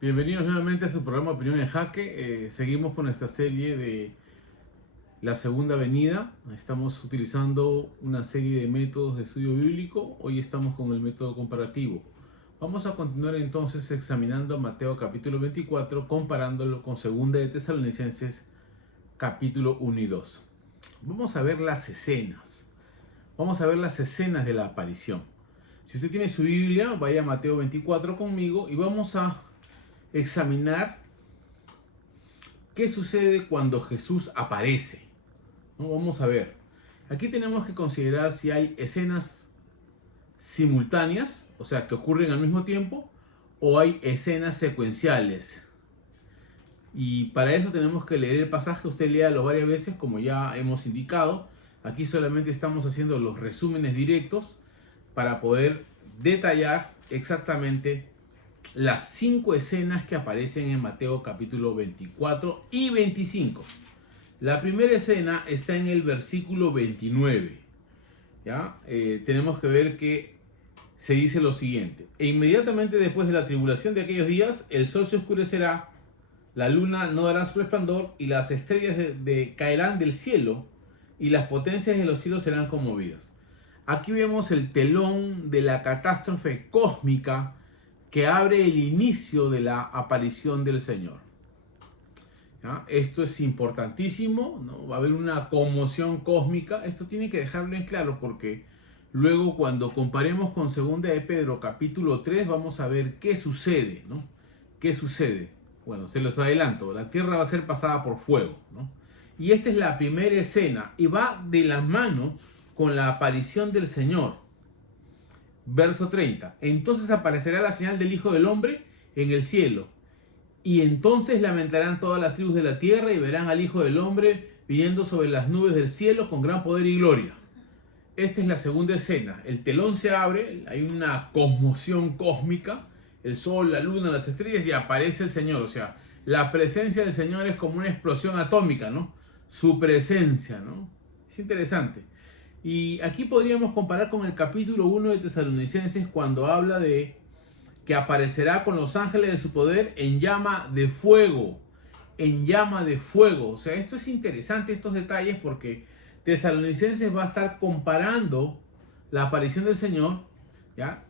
Bienvenidos nuevamente a su programa Opinión en Jaque. Seguimos con nuestra serie de la Segunda Venida. Estamos utilizando una serie de métodos de estudio bíblico. Hoy estamos con el método comparativo. Vamos a continuar entonces examinando Mateo capítulo 24, comparándolo con Segunda de Tesalonicenses capítulo 1 y 2. Vamos a ver las escenas. Vamos a ver las escenas de la aparición. Si usted tiene su Biblia, vaya a Mateo 24 conmigo y vamos a examinar qué sucede cuando Jesús aparece. ¿No? Vamos a ver. Aquí tenemos que considerar si hay escenas simultáneas, o sea, que ocurren al mismo tiempo, o hay escenas secuenciales. Y para eso tenemos que leer el pasaje. Usted léalo varias veces, como ya hemos indicado. Aquí solamente estamos haciendo los resúmenes directos para poder detallar exactamente las 5 escenas que aparecen en Mateo capítulo 24 y 25. La primera escena está en el versículo 29. ¿Ya? Tenemos que ver que se dice lo siguiente: e inmediatamente después de la tribulación de aquellos días, el sol se oscurecerá, la luna no dará su resplandor, y las estrellas caerán del cielo, y las potencias de los cielos serán conmovidas. Aquí vemos el telón de la catástrofe cósmica que abre el inicio de la aparición del Señor. ¿Ya? Esto es importantísimo, ¿no? Va a haber una conmoción cósmica. Esto tiene que dejarlo en claro porque luego cuando comparemos con Segunda de Pedro capítulo 3 vamos a ver qué sucede, ¿no? ¿Qué sucede? Bueno, se los adelanto, la tierra va a ser pasada por fuego, ¿no? Y esta es la primera escena y va de la mano con la aparición del Señor. Verso 30. Entonces aparecerá la señal del Hijo del Hombre en el cielo. Y entonces lamentarán todas las tribus de la tierra y verán al Hijo del Hombre viniendo sobre las nubes del cielo con gran poder y gloria. Esta es la segunda escena. El telón se abre, hay una conmoción cósmica, el sol, la luna, las estrellas, y aparece el Señor. O sea, la presencia del Señor es como una explosión atómica, ¿no? Su presencia, ¿no? Es interesante. Y aquí podríamos comparar con el capítulo 1 de Tesalonicenses cuando habla de que aparecerá con los ángeles de su poder en llama de fuego. En llama de fuego. O sea, esto es interesante, estos detalles, porque Tesalonicenses va a estar comparando la aparición del Señor, ¿ya?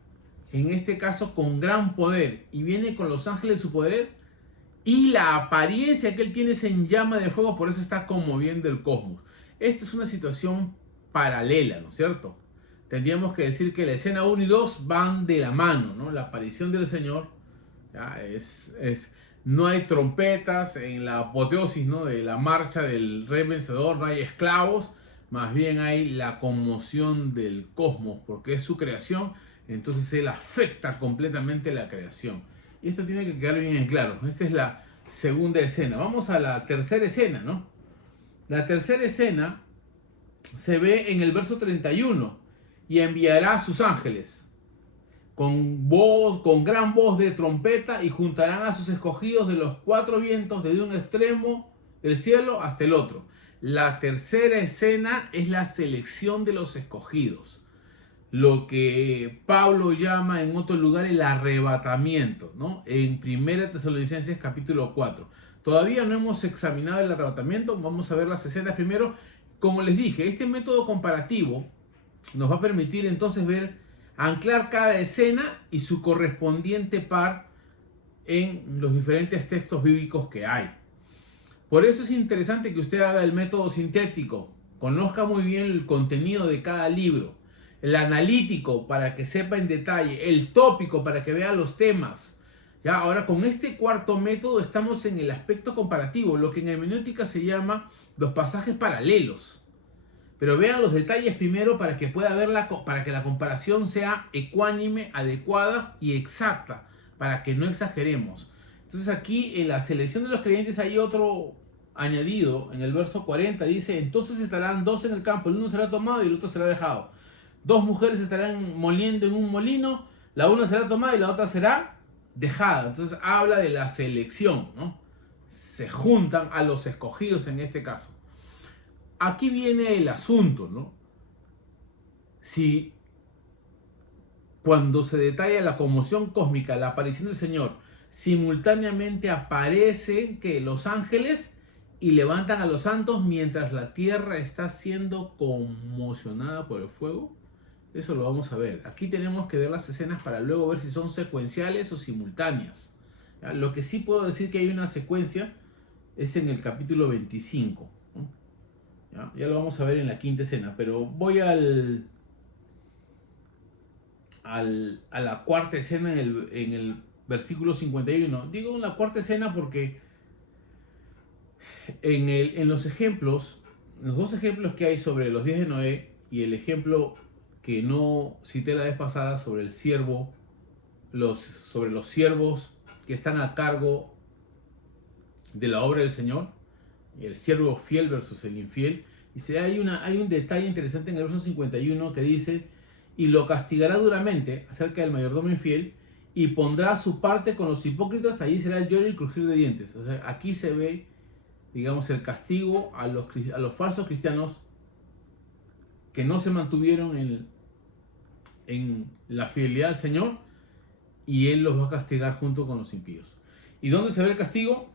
En este caso con gran poder. Y viene con los ángeles de su poder. Y la apariencia que él tiene es en llama de fuego, por eso está conmoviendo el cosmos. Esta es una situación paralela, ¿no es cierto? Tendríamos que decir que la escena 1 y 2 van de la mano, ¿no? La aparición del Señor, ¿ya? No hay trompetas en la apoteosis, ¿no? De la marcha del rey vencedor, no hay esclavos, más bien hay la conmoción del cosmos, porque es su creación, entonces él afecta completamente la creación. Y esto tiene que quedar bien en claro. Esta es la segunda escena. Vamos a la tercera escena, ¿no? La tercera escena se ve en el verso 31. Y enviará a sus ángeles con gran voz de trompeta, y juntarán a sus escogidos de los 4 vientos, desde un extremo del cielo hasta el otro. La tercera escena es la selección de los escogidos, lo que Pablo llama en otro lugar el arrebatamiento, ¿no? En 1 Tesalonicenses capítulo 4. Todavía no hemos examinado el arrebatamiento, vamos a ver las escenas primero. Como les dije, este método comparativo nos va a permitir entonces anclar cada escena y su correspondiente par en los diferentes textos bíblicos que hay. Por eso es interesante que usted haga el método sintético, conozca muy bien el contenido de cada libro, el analítico para que sepa en detalle, el tópico para que vea los temas. ¿Ya? Ahora, con este cuarto método estamos en el aspecto comparativo, lo que en hermenéutica se llama los pasajes paralelos. Pero vean los detalles primero para que pueda para que la comparación sea ecuánime, adecuada y exacta, para que no exageremos. Entonces aquí en la selección de los creyentes hay otro añadido. En el verso 40 dice: entonces estarán dos en el campo, el uno será tomado y el otro será dejado. Dos mujeres estarán moliendo en un molino, la una será tomada y la otra será dejada. Entonces habla de la selección, ¿no? Se juntan a los escogidos en este caso. Aquí viene el asunto, ¿no? Si cuando se detalla la conmoción cósmica, la aparición del Señor, simultáneamente aparecen que los ángeles y levantan a los santos mientras la tierra está siendo conmocionada por el fuego. Eso lo vamos a ver. Aquí tenemos que ver las escenas para luego ver si son secuenciales o simultáneas. ¿Ya? Lo que sí puedo decir que hay una secuencia es en el capítulo 25. ¿No? Ya lo vamos a ver en la quinta escena, pero voy a la cuarta escena en el versículo 51. Digo en la cuarta escena porque en los ejemplos, los dos ejemplos que hay sobre los días de Noé y el ejemplo que no cité la vez pasada sobre el siervo, sobre los siervos que están a cargo de la obra del Señor, el siervo fiel versus el infiel, y hay un detalle interesante en el verso 51 que dice: y lo castigará duramente acerca del mayordomo infiel, y pondrá su parte con los hipócritas, allí será el lloro y el crujir de dientes. O sea, aquí se ve, digamos, el castigo a los falsos cristianos que no se mantuvieron en la fidelidad al Señor, y Él los va a castigar junto con los impíos. ¿Y dónde se ve el castigo?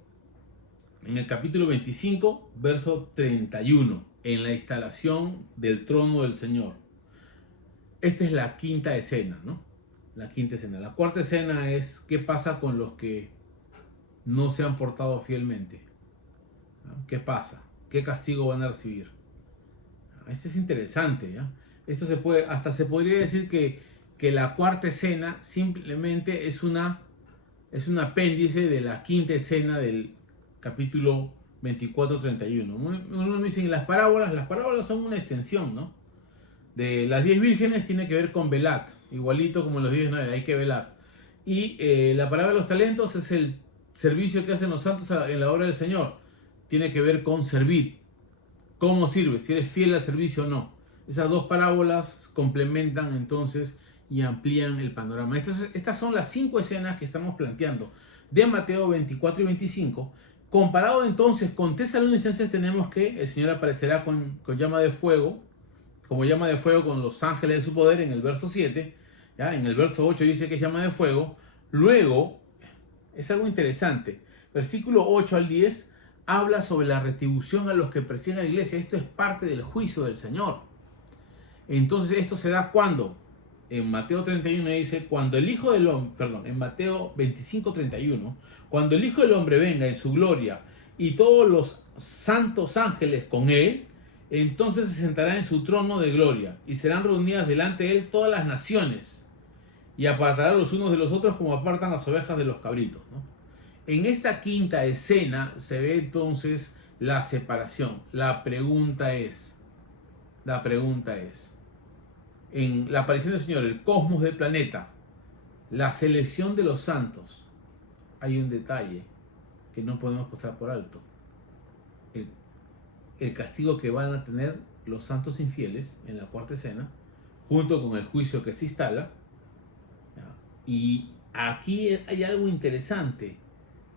En el capítulo 25, verso 31, en la instalación del trono del Señor. Esta es la quinta escena, ¿no? La quinta escena. La cuarta escena es qué pasa con los que no se han portado fielmente. ¿No? ¿Qué pasa? ¿Qué castigo van a recibir? Esto es interesante, ¿ya? Esto hasta se podría decir que la cuarta escena simplemente es un apéndice de la quinta escena del capítulo 24-31. Uno me dice, las parábolas son una extensión, ¿no? De las 10 vírgenes tiene que ver con velar, igualito como los 10 9, hay que velar. Y la parábola de los talentos es el servicio que hacen los santos en la obra del Señor. Tiene que ver con servir. ¿Cómo sirves? Si eres fiel al servicio o no. Esas dos parábolas complementan entonces y amplían el panorama. Estas son las 5 escenas que estamos planteando de Mateo 24 y 25. Comparado entonces con Tesalonicenses, tenemos que el Señor aparecerá con llama de fuego, como llama de fuego con los ángeles de su poder en el verso 7. ¿Ya? En el verso 8 dice que es llama de fuego. Luego, es algo interesante, versículo 8 al 10 habla sobre la retribución a los que persiguen a la iglesia. Esto es parte del juicio del Señor. Entonces esto se da cuando, en Mateo 31 dice, cuando el Hijo del Hombre, perdón, en Mateo 25:31, cuando el Hijo del Hombre venga en su gloria y todos los santos ángeles con él, entonces se sentará en su trono de gloria y serán reunidas delante de él todas las naciones y apartará los unos de los otros como apartan las ovejas de los cabritos, ¿no? En esta quinta escena se ve entonces la separación. La pregunta es, en la aparición del Señor, el cosmos del planeta, la selección de los santos, hay un detalle que no podemos pasar por alto. El castigo que van a tener los santos infieles en la cuarta escena, junto con el juicio que se instala. Y aquí hay algo interesante.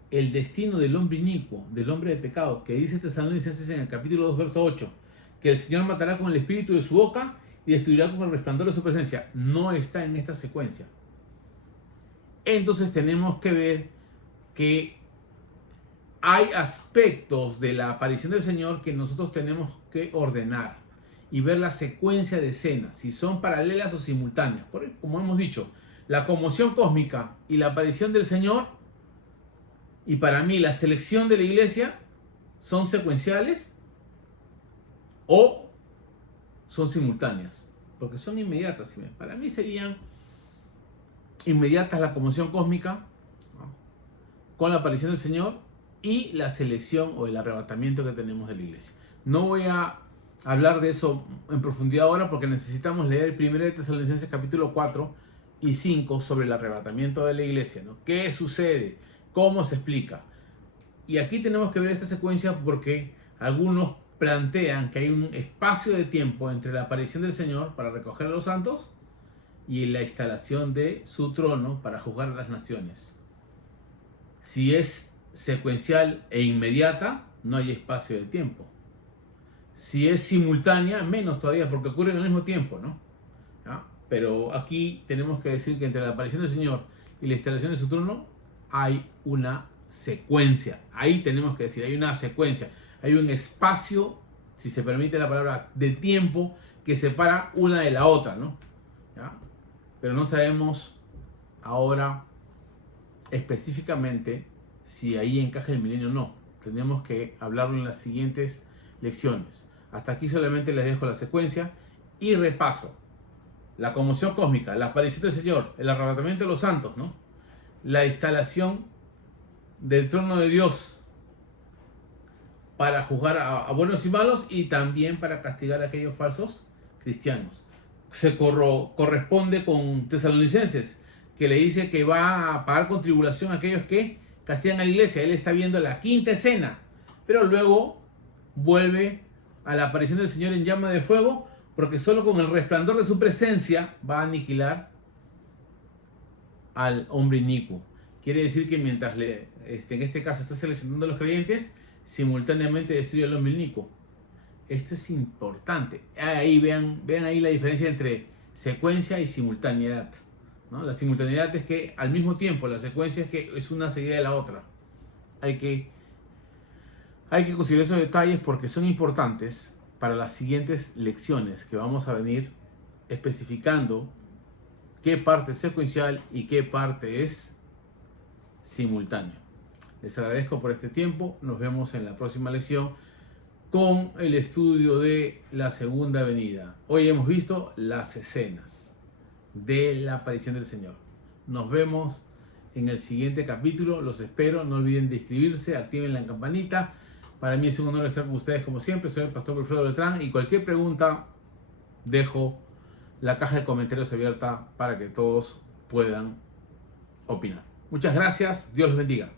El destino del hombre inicuo, del hombre de pecado, que dice Tesalonicenses en el capítulo 2, verso 8, que el Señor matará con el espíritu de su boca y destruirá con el resplandor de su presencia, no está en esta secuencia. Entonces tenemos que ver que hay aspectos de la aparición del Señor que nosotros tenemos que ordenar y ver la secuencia de escenas, si son paralelas o simultáneas. Como hemos dicho, la conmoción cósmica y la aparición del Señor, y para mí la selección de la iglesia, son secuenciales o son simultáneas, porque son inmediatas. Para mí serían inmediatas la conmoción cósmica, ¿no?, con la aparición del Señor y la selección o el arrebatamiento que tenemos de la iglesia. No voy a hablar de eso en profundidad ahora porque necesitamos leer 1 Tesalonicenses capítulo 4 y 5 sobre el arrebatamiento de la iglesia, ¿no? ¿Qué sucede? ¿Cómo se explica? Y aquí tenemos que ver esta secuencia porque algunos plantean que hay un espacio de tiempo entre la aparición del Señor para recoger a los santos y la instalación de su trono para juzgar a las naciones. Si es secuencial e inmediata, no hay espacio de tiempo. Si es simultánea, menos todavía, porque ocurre en el mismo tiempo, ¿no? ¿Ya? Pero aquí tenemos que decir que entre la aparición del Señor y la instalación de su trono hay una secuencia. Ahí tenemos que decir, hay una secuencia. Hay un espacio, si se permite la palabra, de tiempo que separa una de la otra, ¿no? ¿Ya? Pero no sabemos ahora específicamente si ahí encaja el milenio o no. Tenemos que hablarlo en las siguientes lecciones. Hasta aquí solamente les dejo la secuencia y repaso. La conmoción cósmica, la aparición del Señor, el arrebatamiento de los santos, ¿no? La instalación del trono de Dios para juzgar a buenos y malos y también para castigar a aquellos falsos cristianos. Se corresponde con Tesalonicenses, que le dice que va a pagar con tribulación a aquellos que castigan a la iglesia. Él está viendo la quinta escena, pero luego vuelve a la aparición del Señor en llama de fuego, porque solo con el resplandor de su presencia va a aniquilar al hombre inicuo. Quiere decir que mientras en este caso está seleccionando a los creyentes, simultáneamente destruye al hombre inicuo. Esto es importante. Ahí vean ahí la diferencia entre secuencia y simultaneidad, ¿no? La simultaneidad es que al mismo tiempo, la secuencia es que es una seguida de la otra. Hay que considerar esos detalles porque son importantes para las siguientes lecciones que vamos a venir especificando qué parte es secuencial y qué parte es simultánea. Les agradezco por este tiempo. Nos vemos en la próxima lección con el estudio de la segunda venida. Hoy hemos visto las escenas de la aparición del Señor. Nos vemos en el siguiente capítulo. Los espero. No olviden de inscribirse, activen la campanita. Para mí es un honor estar con ustedes como siempre. Soy el pastor Wilfredo Beltrán y cualquier pregunta dejo la caja de comentarios abierta para que todos puedan opinar. Muchas gracias. Dios los bendiga.